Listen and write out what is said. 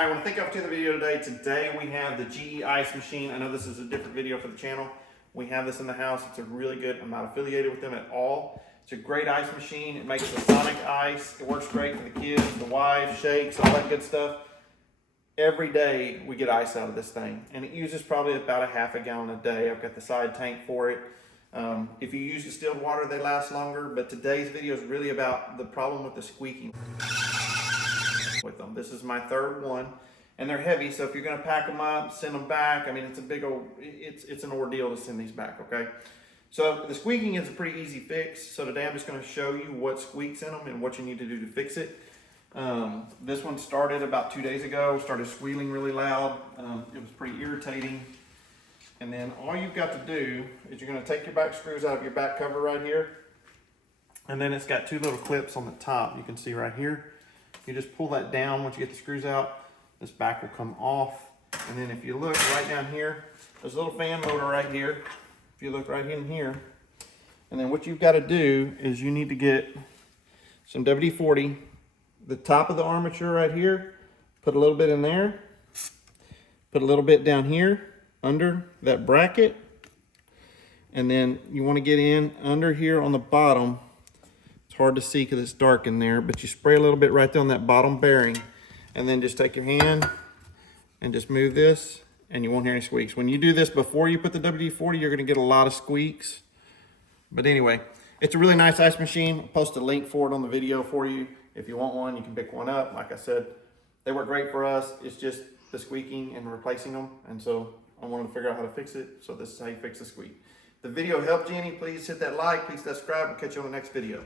All right, I want to thank you for tuning the video today. Today we have the GE ice machine. I know this is a different video for the channel. We have this in the house. It's a really good. I'm not affiliated with them at all. It's a great ice machine. It makes the sonic ice. It works great for the kids, the wife, shakes, all that good stuff. Every day we get ice out of this thing, and it uses probably about a half a gallon a day. I've got the side tank for it. If you use distilled water, they last longer, but today's video is really about the problem with the squeaking with them. This is my third one, and they're heavy, so if you're going to pack them up, send them back, I mean, it's a big old, it's an ordeal to send these back, okay? So the squeaking is a pretty easy fix. So today I'm just going to show you what squeaks in them and what you need to do to fix it. This one started about 2 days ago, started squealing really loud. It was pretty irritating. And then all you've got to do is you're going to take your back screws out of your back cover right here. And then it's got two little clips on the top. You can see right here. You just pull that down. Once you get the screws out, this back will come off. And then if you look right down here, there's a little fan motor right here. If you look right in here. And then what you've got to do is you need to get some WD-40, the top of the armature right here, put a little bit in there, put a little bit down here under that bracket, and then you want to get in under here on the bottom. It's hard to see because it's dark in there, but you spray a little bit right there on that bottom bearing, and then just take your hand and just move this, and you won't hear any squeaks. When you do this before you put the WD-40, you're going to get a lot of squeaks. But anyway, it's a really nice ice machine. I'll post a link for it on the video for you. If you want one, you can pick one up. Like I said, they work great for us. It's just the squeaking and replacing them. And so I wanted to figure out how to fix it. So this is how you fix the squeak. If the video helped you any, please hit that like, please subscribe, and catch you on the next video.